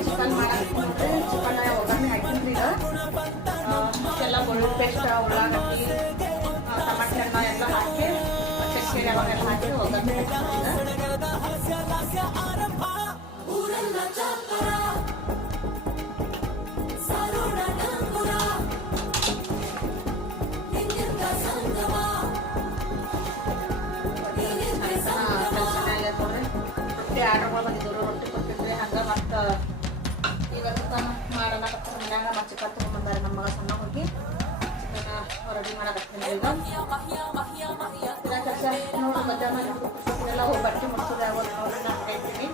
chicken ಮಾಡಕ್ಕೆ ನೋಡ್ರಿ chicken ಒಗ್ಗರಣೆ ಹಾಕಿದ್ರಿ ಈಗ ಎಲ್ಲ ಬೆಳ್ಳುಳ್ಳಿ ಪೇಸ್ಟ್ ಉಳ್ಳಾಗಡ್ಡಿ ಟಮಾಟೆ ಹಣ್ಣು ಎಲ್ಲ ಹಾಕಿ ಚಕ್ಕೆ ಅವಾಗೆಲ್ಲ ಹಾಕಿ ಒಗ್ಗರಣೆ ಹಾಕಿದ್ರಿ ರೊಟ್ಟಿ ಆರ್ಡ್ರ್ಗಳು ಬಂದಿದ್ದವರು ರೊಟ್ಟಿ ಕೊಟ್ಟಿದ್ರಿ ಹಂಗೆ ಮತ್ತು ಇವತ್ತು ಮಾಡೋಣ ಮನ್ಯಾಗ ಮತ್ತು ಚಿಕನ್ ತೊಗೊಂಡ್ಬಂದಾರೆ ನಮ್ಮ ಮಗ ಸಣ್ಣ ಹೋಗಿ ಚಿಕನ್ ರೆಡಿ ಮಾಡಕತ್ತೀನಿ ಈಗ ಕೆಲಸ ನೋಡಿ ಮಧ್ಯಾಹ್ನ ಎಲ್ಲ ಹೋಗಿ ಬಟ್ಟೆ ಮುಡ್ಸೋದು ಯಾವಾಗ ನೋಡಿ ನಾನು ಹೇಳ್ತೀನಿ